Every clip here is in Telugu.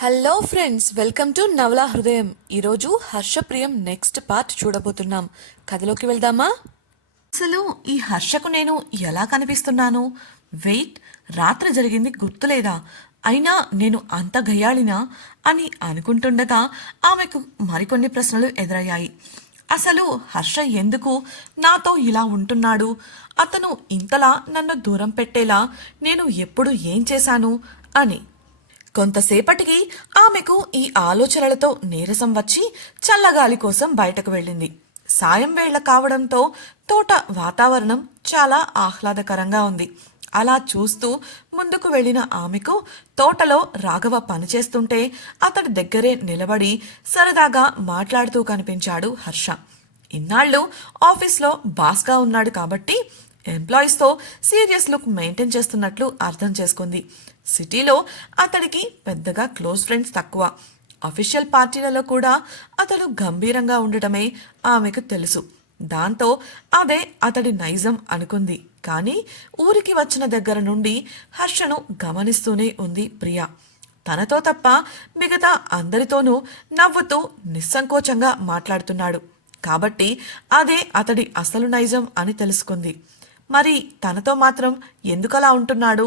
హలో ఫ్రెండ్స్, వెల్కమ్ టు నవలా హృదయం. ఈరోజు హర్షప్రియం నెక్స్ట్ పార్ట్ చూడబోతున్నాం. కథలోకి వెళ్దామా? అసలు ఈ హర్షకు నేను ఎలా కనిపిస్తున్నాను? వెయిట్, రాత్రి జరిగింది గుర్తులేదా? అయినా నేను అంత గయ్యాళినా అని అనుకుంటుండగా ఆమెకు మరికొన్ని ప్రశ్నలు ఎదురయ్యాయి. అసలు హర్ష ఎందుకు నాతో ఇలా ఉంటున్నాడు? అతను ఇంతలా నన్ను దూరం పెట్టేలా నేను ఎప్పుడు ఏం చేశాను అని. కొంతసేపటికి ఆమెకు ఈ ఆలోచనలతో నీరసం వచ్చి చల్లగాలి కోసం బయటకు వెళ్ళింది. సాయం వేళ కావడంతో తోట వాతావరణం చాలా ఆహ్లాదకరంగా ఉంది. అలా చూస్తూ ముందుకు వెళ్ళిన ఆమెకు తోటలో రాఘవ పనిచేస్తుంటే అతడి దగ్గరే నిలబడి సరదాగా మాట్లాడుతూ కనిపించాడు హర్ష. ఇన్నాళ్ళు ఆఫీస్లో బాస్గా ఉన్నాడు కాబట్టి ఎంప్లాయీస్తో సీరియస్ లుక్ మెయింటైన్ చేస్తున్నట్లు అర్థం చేసుకుంది. సిటీలో అతడికి పెద్దగా క్లోజ్ ఫ్రెండ్స్ తక్కువ. అఫీషియల్ పార్టీలలో కూడా అతడు గంభీరంగా ఉండటమే ఆమెకు తెలుసు. దాంతో అదే అతడి నైజం అనుకుంది. కానీ ఊరికి వచ్చిన దగ్గర నుండి హర్షను గమనిస్తూనే ఉంది ప్రియా. తనతో తప్ప మిగతా అందరితోనూ నవ్వుతూ నిస్సంకోచంగా మాట్లాడుతున్నాడు కాబట్టి అదే అతడి అసలు నైజం అని తెలుసుకుంది. మరి తనతో మాత్రం ఎందుకలా ఉంటున్నాడు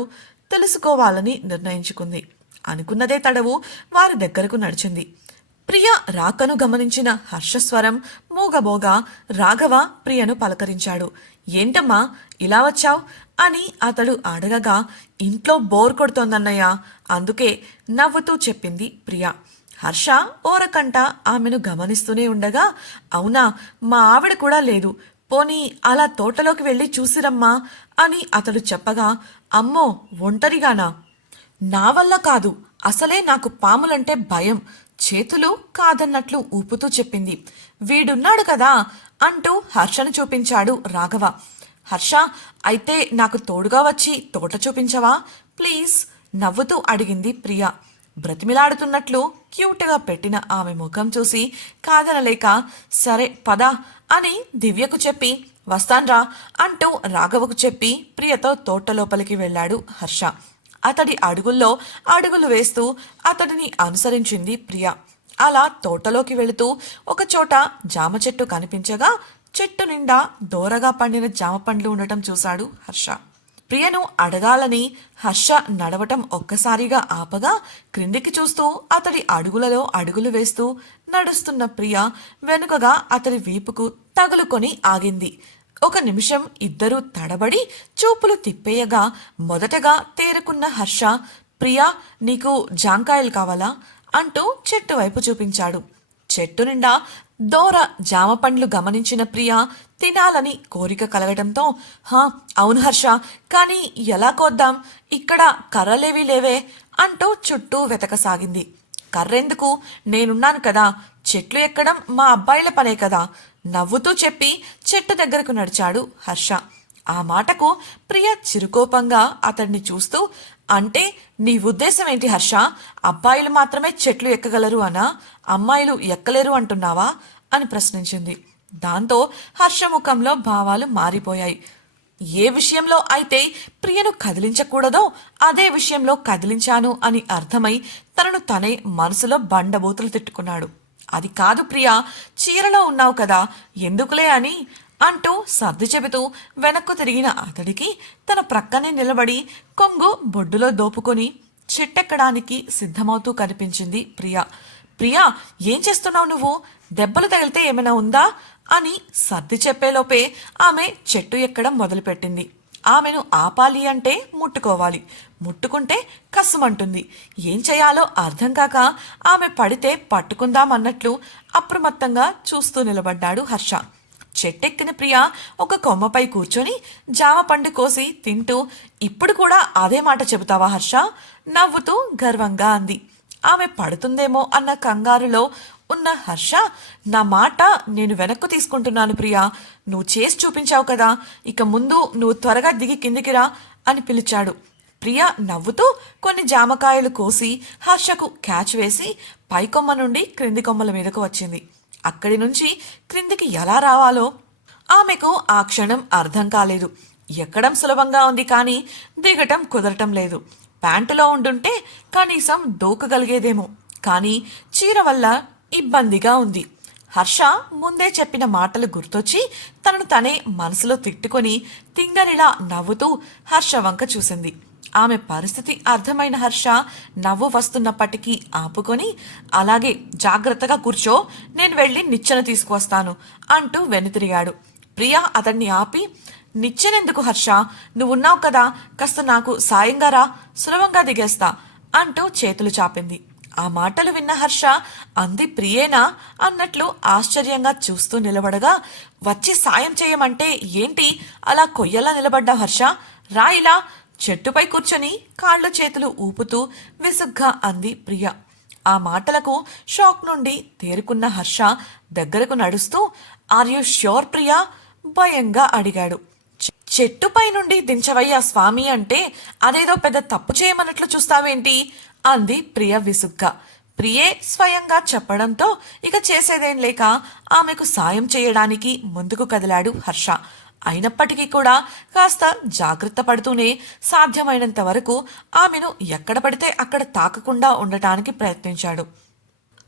తెలుసుకోవాలని నిర్ణయించుకుంది. అనుకున్నదే తడవు వారి దగ్గరకు నడిచింది. ప్రియ రాకను గమనించిన హర్షస్వరం మూగబోగా రాఘవ ప్రియను పలకరించాడు. ఏంటమ్మా ఇలా వచ్చావు అని అతడు అడగగా, ఇంట్లో బోర్ కొడుతోందన్నయ్య, అందుకే నవ్వుతూ చెప్పింది ప్రియ. హర్ష ఓరకంట ఆమెను గమనిస్తూనే ఉండగా, అవునా, మా ఆవిడ కూడా లేదు, పోనీ అలా తోటలోకి వెళ్ళి చూసిరమ్మా అని అతడు చెప్పగా, అమ్మో ఒంటరిగానా? నా వల్ల కాదు, అసలే నాకు పాములంటే భయం, చేతులు కాదన్నట్లు ఊపుతూ చెప్పింది. వీడున్నాడు కదా అంటూ హర్షను చూపించాడు రాఘవ. హర్ష, అయితే నాకు తోడుగా వచ్చి తోట చూపించవా ప్లీజ్ నవ్వుతూ అడిగింది ప్రియ. బ్రతిమిలాడుతున్నట్లు క్యూట్గా పెట్టిన ఆమె ముఖం చూసి కాదనలేక, సరే పద అని దివ్యకు చెప్పి, వస్తాన్రా అంటూ రాఘవకు చెప్పి ప్రియతో తోట లోపలికి వెళ్ళాడు హర్ష. అతడి అడుగుల్లో అడుగులు వేస్తూ అతడిని అనుసరించింది ప్రియ. అలా తోటలోకి వెళుతూ ఒకచోట జామ చెట్టు కనిపించగా చెట్టు నిండా దోరగా పండిన జామ పండ్లు ఉండటం చూశాడు హర్ష. ప్రియను అడగాలని హర్ష నడవటం ఒక్కసారిగా ఆపగా క్రిందికి చూస్తూ అతడి అడుగులలో అడుగులు వేస్తూ నడుస్తున్న ప్రియ వెనుకగా అతడి వీపుకు తగులుకొని ఆగింది. ఒక నిమిషం ఇద్దరూ తడబడి చూపులు తిప్పేయగా మొదటగా తేరుకున్న హర్ష, ప్రియా, నీకు జాంకాయలు కావాలా అంటూ చెట్టు వైపు చూపించాడు. చెట్టు నిండా దోర జామ పండ్లు గమనించిన ప్రియ తినాలని కోరిక కలగటంతో, హా అవును హర్ష, కానీ ఎలా కోద్దాం, ఇక్కడ కర్రలేవీ లేవే అంటూ చుట్టూ వెతకసాగింది. కర్రెందుకు, నేనున్నాను కదా, చెట్లు ఎక్కడం మా అబ్బాయిల పనే కదా నవ్వుతూ చెప్పి చెట్టు దగ్గరకు నడిచాడు హర్ష. ఆ మాటకు ప్రియ చిరుకోపంగా అతడిని చూస్తూ, అంటే నీ ఉద్దేశం ఏంటి హర్ష? అబ్బాయిలు మాత్రమే చెట్లు ఎక్కగలరు అనా, అమ్మాయిలు ఎక్కలేరు అంటున్నావా అని ప్రశ్నించింది. దాంతో హర్ష ముఖంలో భావాలు మారిపోయాయి. ఏ విషయంలో అయితే ప్రియను కదిలించకూడదో అదే విషయంలో కదిలించాను అని అర్థమై తనను తనే మనసులో బండబూతులు తిట్టుకున్నాడు. అది కాదు ప్రియా, చీరలో ఉన్నావు కదా, ఎందుకులే అని అంటూ సర్ది చెబుతూ వెనక్కు తిరిగిన అతడికి తన ప్రక్కనే నిలబడి కొంగు బొడ్డులో దోపుకొని చెట్టెక్కడానికి సిద్ధమవుతూ కనిపించింది ప్రియా. ప్రియా, ఏం చేస్తున్నావు నువ్వు? దెబ్బలు తగిలితే ఏమైనా ఉందా అని సర్ది చెప్పేలోపే ఆమె చెట్టు ఎక్కడం మొదలుపెట్టింది. ఆమెను ఆపాలి అంటే ముట్టుకోవాలి, ముట్టుకుంటే కస్సుమంటుంది. ఏం చేయాలో అర్థం కాక ఆమె పడితే పట్టుకుందామన్నట్లు అప్రమత్తంగా చూస్తూ నిలబడ్డాడు హర్ష. చెట్టెక్కిన ప్రియ ఒక కొమ్మపై కూర్చొని జామ పండు కోసి తింటూ, ఇప్పుడు కూడా అదే మాట చెబుతావా హర్ష నవ్వుతూ గర్వంగా అంది. ఆమె పడుతుందేమో అన్న కంగారులో ఉన్న హర్ష, నా మాట నేను వెనక్కు తీసుకుంటున్నాను ప్రియా, నువ్వు చేసి చూపించావు కదా, ఇక ముందు నువ్వు త్వరగా దిగి కిందికిరా అని పిలిచాడు. ప్రియ నవ్వుతూ కొన్ని జామకాయలు కోసి హర్షకు క్యాచ్ వేసి పైకొమ్మ నుండి క్రింది కొమ్మల మీదకు వచ్చింది. అక్కడి నుంచి క్రిందికి ఎలా రావాలో ఆమెకు ఆ క్షణం అర్థం కాలేదు. ఎక్కడం సులభంగా ఉంది కానీ దిగటం కుదరటం లేదు. ప్యాంటులో ఉండుంటే కనీసం దూకగలిగేదేమో, కానీ చీర వల్ల ఇబ్బందిగా ఉంది. హర్ష ముందే చెప్పిన మాటలు గుర్తొచ్చి తనను తనే మనసులో తిట్టుకొని తింగరిలా నవ్వుతూ హర్ష వంక చూసింది. ఆమె పరిస్థితి అర్థమైన హర్ష నవ్వు వస్తున్నప్పటికీ ఆపుకొని, అలాగే జాగ్రత్తగా కూర్చో, నేను వెళ్ళి నిచ్చెన తీసుకువస్తాను అంటూ వెనుతిరిగాడు. ప్రియా అతన్ని ఆపి, నిచ్చెనెందుకు హర్ష, నువ్వున్నావు కదా, కాస్త నాకు సాయంగా రా, సులభంగా దిగేస్తా అంటూ చేతులు చాపింది. ఆ మాటలు విన్న హర్ష అంది ప్రియేనా అన్నట్లు ఆశ్చర్యంగా చూస్తూ నిలబడగా, వచ్చి సాయం చేయమంటే ఏంటి అలా కొయ్యలా నిలబడ్డా హర్ష, రా ఇలా చెట్టుపై కూర్చొని కాళ్ళు చేతులు ఊపుతూ విసుగ్గా అంది ప్రియ. ఆ మాటలకు షాక్ నుండి తేరుకున్న హర్ష దగ్గరకు నడుస్తూ, ఆర్ యు ష్యూర్ ప్రియా భయంగా అడిగాడు. చెట్టుపై నుండి దించవయ్యా స్వామి అంటే అదేదో పెద్ద తప్పు చేయమన్నట్లు చూస్తావేంటి అంది ప్రియ విసుగ్గా. ప్రియే స్వయంగా చెప్పడంతో ఇక చేసేదేం లేక ఆమెకు సాయం చేయడానికి ముందుకు కదిలాడు హర్ష. అయినప్పటికీ కూడా కాస్త జాగ్రత్త పడుతూనే సాధ్యమైనంత వరకు ఆమెను ఎక్కడ పడితే అక్కడ తాకకుండా ఉండటానికి ప్రయత్నించాడు.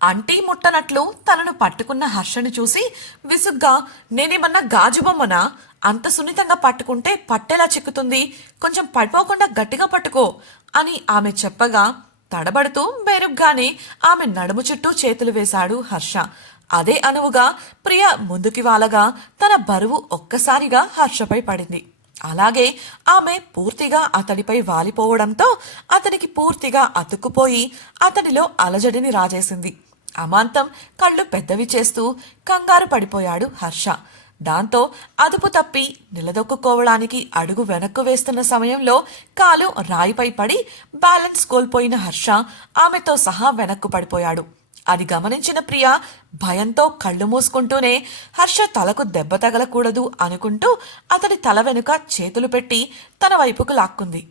అంటీ ముట్టనట్లు తనను పట్టుకున్న హర్షను చూసి విసుగ్గా, నేనేమన్నా గాజు బొమ్మనా, అంత సున్నితంగా పట్టుకుంటే పట్టేలా చిక్కుతుంది, కొంచెం పడిపోకుండా గట్టిగా పట్టుకో అని ఆమె చెప్పగా తడబడుతూ బెరుగ్గానే ఆమె నడుము చుట్టూ చేతులు వేశాడు హర్ష. అదే అనువుగా ప్రియ ముందుకి వాలగా తన బరువు ఒక్కసారిగా హర్షపై పడింది. అలాగే ఆమె పూర్తిగా అతడిపై వాలిపోవడంతో అతనికి పూర్తిగా అతుక్కుపోయి అతడిలో అలజడిని రాజేసింది. అమాంతం కళ్ళు పెద్దవి చేస్తూ కంగారు పడిపోయాడు హర్ష. దాంతో అదుపు తప్పి నిలదొక్కుకోవడానికి అడుగు వెనక్కు వేస్తున్న సమయంలో కాలు రాయిపై పడి బ్యాలెన్స్ కోల్పోయిన హర్ష ఆమెతో సహా వెనక్కు పడిపోయాడు. అది గమనించిన ప్రియ భయంతో కళ్ళు మూసుకుంటూనే హర్ష తలకు దెబ్బ తగలకూడదు అనుకుంటూ అతడి తల వెనుక చేతులు పెట్టి తన వైపుకు లాక్కుంది.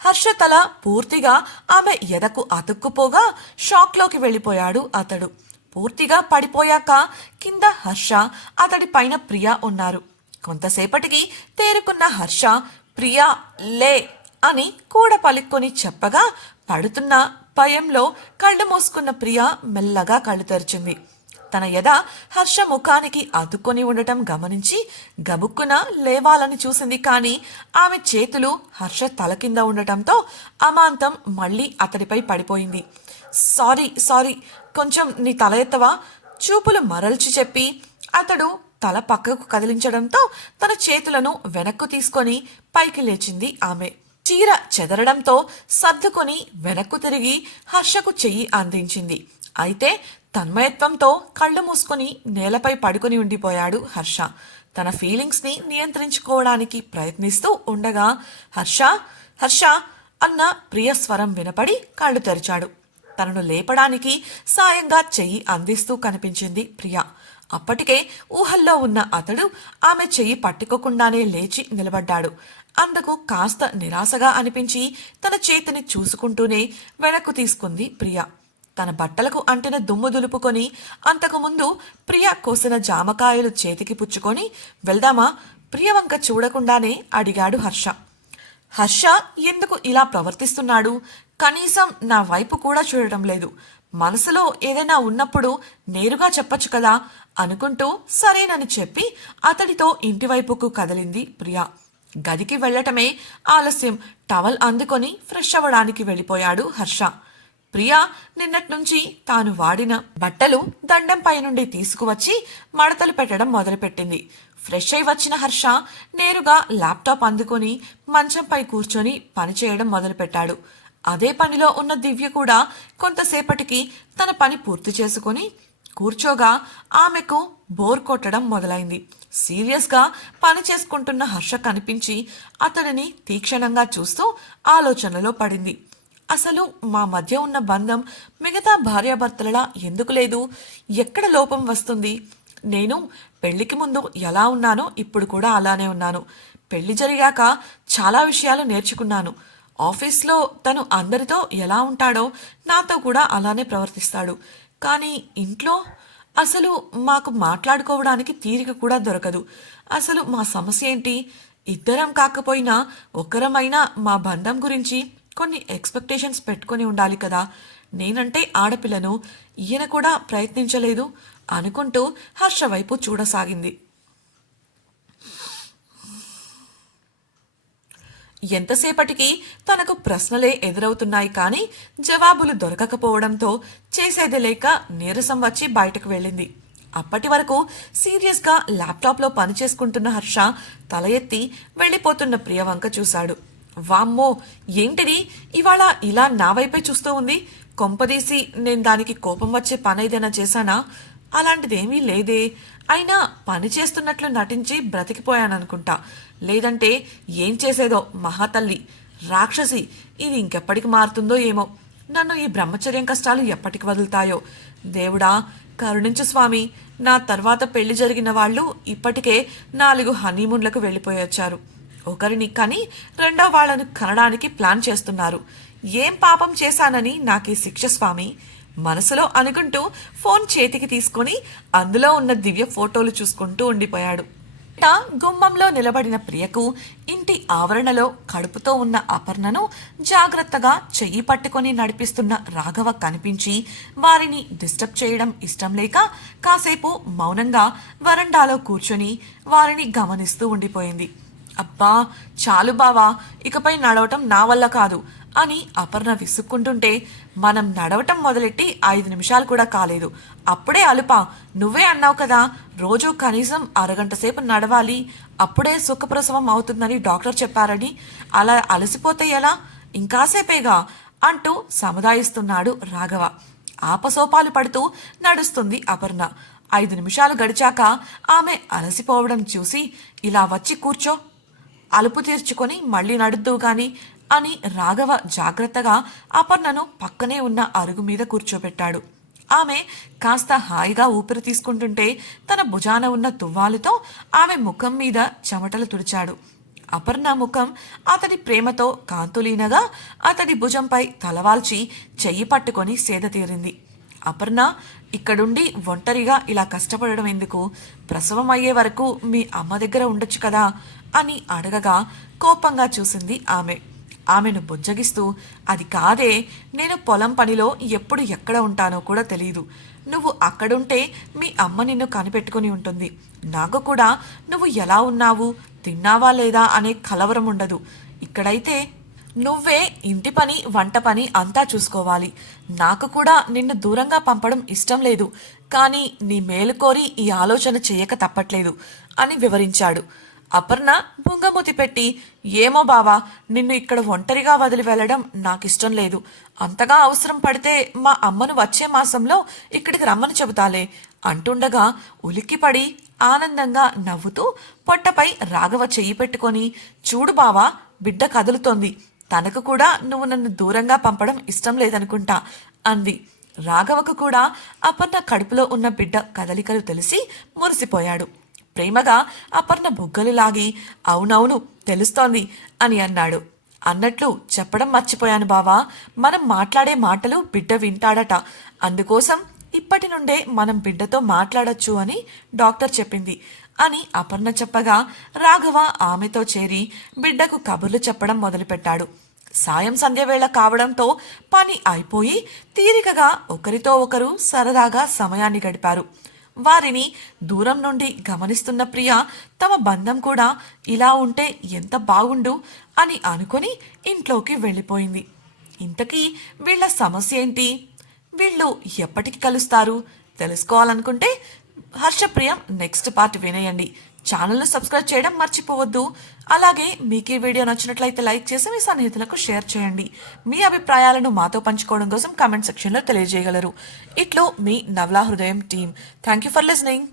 హర్ష తల పూర్తిగా ఆమె ఎదకు అతుక్కుపోగా షాక్లోకి వెళ్ళిపోయాడు అతడు. పూర్తిగా పడిపోయాక కింద హర్ష, అతడి పైన ప్రియా ఉన్నారు. కొంతసేపటికి తేరుకున్న హర్ష, ప్రియా లే అని కూడా పలుక్కొని చెప్పగా పడుతున్న భయంలో కళ్ళు మూసుకున్న ప్రియా మెల్లగా కళ్ళు తెరిచింది. తన ఎద హర్ష ముఖానికి అతుక్కొని ఉండటం గమనించి గబుక్కున లేవాలని చూసింది. కానీ ఆమె చేతులు హర్ష తల కింద ఉండటంతో అమాంతం మళ్ళీ అతడిపై పడిపోయింది. సారీ సారీ, కొంచెం నీ తల ఎత్తవా, చూపులు మరల్చి చెప్పి అతడు తల పక్కకు కదిలించడంతో తన చేతులను వెనక్కు తీసుకొని పైకి లేచింది ఆమె. చీర చెదరడంతో సర్దుకొని వెనక్కు తిరిగి హర్షకు చెయ్యి అందించింది. అయితే తన్మయత్వంతో కళ్ళు మూసుకొని నేలపై పడుకొని ఉండిపోయాడు హర్ష. తన ఫీలింగ్స్ని నియంత్రించుకోవడానికి ప్రయత్నిస్తూ ఉండగా హర్ష హర్ష అన్న ప్రియ స్వరం వినపడి కళ్ళు తెరిచాడు. తనను లేపడానికి సాయంగా చెయ్యి అందిస్తూ కనిపించింది ప్రియ. అప్పటికే ఊహల్లో ఉన్న అతడు ఆమె చెయ్యి పట్టుకోకుండానే లేచి నిలబడ్డాడు. అందుకు కాస్త నిరాశగా అనిపించి తన చేతిని చూసుకుంటూనే వెనక్కు తీసుకుంది ప్రియ. తన బట్టలకు అంటిన దుమ్ము దులుపుకొని అంతకుముందు ప్రియ కోసిన జామకాయలు చేతికి పుచ్చుకొని వెళ్దామా ప్రియ వంక చూడకుండానే అడిగాడు హర్ష. హర్ష ఎందుకు ఇలా ప్రవర్తిస్తున్నాడు, కనీసం నా వైపు కూడా చూడటం లేదు, మనసులో ఏదైనా ఉన్నప్పుడు నేరుగా చెప్పొచ్చు కదా అనుకుంటూ సరేనని చెప్పి అతడితో ఇంటివైపుకు కదిలింది ప్రియ. గదికి వెళ్లటమే ఆలస్యం. టవల్ అందుకొని ఫ్రెష్ అవ్వడానికి వెళ్ళిపోయాడు హర్ష. ప్రియా నిన్నట్నుంచి తాను వాడిన బట్టలు దండంపై నుండి తీసుకువచ్చి మడతలు పెట్టడం మొదలుపెట్టింది. ఫ్రెష్ అయి వచ్చిన హర్ష నేరుగా ల్యాప్టాప్ అందుకొని మంచంపై కూర్చొని పనిచేయడం మొదలుపెట్టాడు. అదే పనిలో ఉన్న దివ్య కూడా కొంతసేపటికి తన పని పూర్తి చేసుకొని కూర్చోగా ఆమెకు బోర్ కొట్టడం మొదలైంది. సీరియస్గా పని చేసుకుంటున్న హర్ష కనిపించి అతడిని తీక్షణంగా చూస్తూ ఆలోచనలో పడింది. అసలు మా మధ్య ఉన్న బంధం మిగతా భార్యాభర్తలలా ఎందుకు లేదు? ఎక్కడ లోపం వస్తుంది? నేను పెళ్లికి ముందు ఎలా ఉన్నానో ఇప్పుడు కూడా అలానే ఉన్నాను. పెళ్లి జరిగాక చాలా విషయాలు నేర్చుకున్నాను. ఆఫీస్లో తను అందరితో ఎలా ఉంటాడో నాతో కూడా అలానే ప్రవర్తిస్తాడు. కానీ ఇంట్లో అసలు మాకు మాట్లాడుకోవడానికి తీరిక కూడా దొరకదు. అసలు మా సమస్య ఏంటి? ఇద్దరం కాకపోయినా ఒక్కరమైనా మా బంధం గురించి కొన్ని ఎక్స్పెక్టేషన్స్ పెట్టుకొని ఉండాలి కదా. నేనంటే ఆడపిల్లను, ఈయన కూడా ప్రయత్నించలేదు అనుకుంటూ హర్ష వైపు చూడసాగింది. ఎంతసేపటికి తనకు ప్రశ్నలే ఎదురవుతున్నాయి కానీ జవాబులు దొరకకపోవడంతో చేసేది లేక నీరసం వచ్చి బయటకు వెళ్ళింది. అప్పటి వరకు సీరియస్గా ల్యాప్టాప్లో పనిచేసుకుంటున్న హర్ష తల ఎత్తి వెళ్ళిపోతున్న ప్రియ వంక చూశాడు. వామ్మో, ఏంటిది ఇవాళ ఇలా నా వైపే చూస్తూ ఉంది? కొంపదీసి నేను దానికి కోపం వచ్చే పని ఏదైనా చేశానా? అలాంటిదేమీ లేదే. అయినా పని చేస్తున్నట్లు నటించి బ్రతికిపోయాననుకుంటా. లేదంటే ఏం చేసేదో మహాతల్లి రాక్షసి. ఇది ఇంకెప్పటికి మారుతుందో ఏమో. నన్ను ఈ బ్రహ్మచర్యం కష్టాలు ఎప్పటికి వదులుతాయో. దేవుడా కరుణించు స్వామి. నా తర్వాత పెళ్లి జరిగిన వాళ్ళు ఇప్పటికే 4 హనీమూన్లకు వెళ్ళిపోయొచ్చారు. ఒకరిని కని రెండో వాళ్లను కనడానికి ప్లాన్ చేస్తున్నారు. ఏం పాపం చేశానని నాకీ శిక్ష స్వామి? మనసులో అనుకుంటూ ఫోన్ చేతికి తీసుకుని అందులో ఉన్న దివ్య ఫోటోలు చూసుకుంటూ ఉండిపోయాడు. గుమ్మంలో నిలబడిన ప్రియకు ఇంటి ఆవరణలో కడుపుతో ఉన్న అపర్ణను జాగ్రత్తగా చెయ్యి పట్టుకొని నడిపిస్తున్న రాఘవ కనిపించి వారిని డిస్టర్బ్ చేయడం ఇష్టం లేక కాసేపు మౌనంగా వరండాలో కూర్చొని వారిని గమనిస్తూ ఉండిపోయింది. అబ్బా చాలు బావా, ఇకపై నడవటం నా వల్ల కాదు అని అపర్ణ విసుక్కుంటుంటే, మనం నడవటం మొదలెట్టి 5 నిమిషాలు కూడా కాలేదు, అప్పుడే అలుపా? నువ్వే అన్నావు కదా రోజు కనీసం అరగంట సేపు నడవాలి, అప్పుడే సుఖప్రసవం అవుతుందని డాక్టర్ చెప్పారని. అలా అలసిపోతే ఎలా? ఇంకాసేపేగా అంటూ సముదాయిస్తున్నాడు రాఘవ. ఆపసోపాలు పడుతూ నడుస్తుంది అపర్ణ. 5 నిమిషాలు గడిచాక ఆమె అలసిపోవడం చూసి, ఇలా వచ్చి కూర్చో, అలుపు తీర్చుకొని మళ్ళీ నడుద్దువు గాని అని రాఘవ జాగ్రత్తగా అపర్ణను పక్కనే ఉన్న అరుగు మీద కూర్చోబెట్టాడు. ఆమె కాస్త హాయిగా ఊపిరి తీసుకుంటుంటే తన భుజాన ఉన్న తువ్వాలుతో ఆమె ముఖం మీద చెమటలు తుడిచాడు. అపర్ణ ముఖం అతడి ప్రేమతో కాంతులీనగా అతడి భుజంపై తలవాల్చి చెయ్యి పట్టుకొని సేద తీరింది. అపర్ణ, ఇక్కడుండి ఒంటరిగా ఇలా కష్టపడడం ఎందుకు? ప్రసవం అయ్యే వరకు మీ అమ్మ దగ్గర ఉండొచ్చు కదా అని అడగగా కోపంగా చూసింది ఆమె. ఆమెను బుజ్జగిస్తూ, అది కాదే, నేను పొలం పనిలో ఎప్పుడు ఎక్కడ ఉంటానో కూడా తెలీదు. నువ్వు అక్కడుంటే మీ అమ్మ నిన్ను కనిపెట్టుకుని ఉంటుంది. నాకు కూడా నువ్వు ఎలా ఉన్నావు, తిన్నావా లేదా అనే కలవరం ఉండదు. ఇక్కడైతే నువ్వే ఇంటి పని వంట పని అంతా చూసుకోవాలి. నాకు కూడా నిన్ను దూరంగా పంపడం ఇష్టం లేదు, కానీ నీ మేలు కోరి ఈ ఆలోచన చేయక తప్పట్లేదు అని వివరించాడు. అపర్ణ బుంగమూతి పెట్టి, ఏమో బావా, నిన్ను ఇక్కడ ఒంటరిగా వదిలి వెళ్ళడం నాకిష్టం లేదు. అంతగా అవసరం పడితే మా అమ్మను వచ్చే మాసంలో ఇక్కడికి రమ్మని చెబుతాలే అంటుండగా ఉలిక్కిపడి ఆనందంగా నవ్వుతూ పొట్టపై రాఘవ చెయ్యి పెట్టుకొని, చూడు బావా, బిడ్డ కదులుతోంది. తనకు కూడా నువ్వు నన్ను దూరంగా పంపడం ఇష్టం లేదనుకుంటా అంది. రాఘవకు కూడా అపర్ణ కడుపులో ఉన్న బిడ్డ కదలికలు తెలిసి మురిసిపోయాడు. ప్రేమగా అపర్ణ బుగ్గలు లాగి, అవునవును తెలుస్తోంది అని అన్నాడు. అన్నట్లు చెప్పడం మర్చిపోయాను బావా, మనం మాట్లాడే మాటలు బిడ్డ వింటాడట. అందుకోసం ఇప్పటి నుండే మనం బిడ్డతో మాట్లాడొచ్చు అని డాక్టర్ చెప్పింది అని అపర్ణ చెప్పగా రాఘవ ఆమెతో చేరి బిడ్డకు కబుర్లు చెప్పడం మొదలుపెట్టాడు. సాయం సంధ్యవేళ కావడంతో పని అయిపోయి తీరికగా ఒకరితో ఒకరు సరదాగా సమయాన్ని గడిపారు. వారిని దూరం నుండి గమనిస్తున్న ప్రియ తమ బంధం కూడా ఇలా ఉంటే ఎంత బాగుండు అని అనుకొని ఇంట్లోకి వెళ్ళిపోయింది. ఇంతకీ వీళ్ళ సమస్య ఏంటి? వీళ్ళు ఎప్పటికి కలుస్తారు? తెలుసుకోవాలనుకుంటే హర్షప్రియం నెక్స్ట్ పార్ట్ వినేయండి. ఛానల్ను సబ్స్క్రైబ్ చేయడం మర్చిపోవద్దు. అలాగే మీకు ఈ వీడియో నచ్చినట్లయితే లైక్ చేసి మీ సన్నిహితులకు షేర్ చేయండి. మీ అభిప్రాయాలను మాతో పంచుకోవడం కోసం కామెంట్ సెక్షన్లో తెలియజేయగలరు. ఇట్లో మీ నవలా హృదయం team. Thank you for listening.